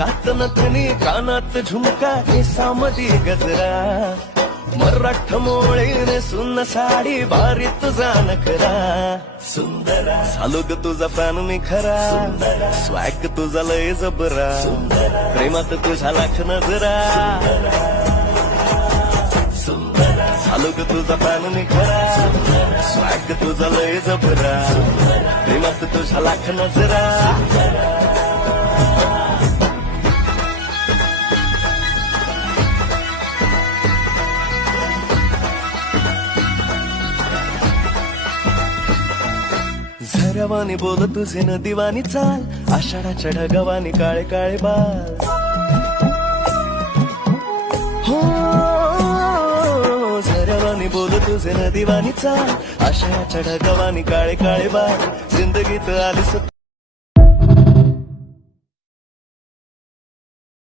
नाकात नथनी कानात झुमका केसामधी गजरा मराठ मोळीने सुन्न साडी भारी तुझा नखरा सुंदरा झालो ग तुझा फॅन मी खरा स्वॅग तुझा लय जबरा प्रेमात तुझा लाख नजरा झालो ग तुझा फॅन मी खरा स्वॅग तुझा लय जबरा प्रेमात तुझा लाख नजरा झरवानी बोल तुझे न दिवानी चाल आषाढाच्या ढगवानी काळे काळे बाल हो झरवानी बोल तुझे न दिवानी चाल आषाढाच्या ढगवानी काळे काळे बाल जिंदगीत आली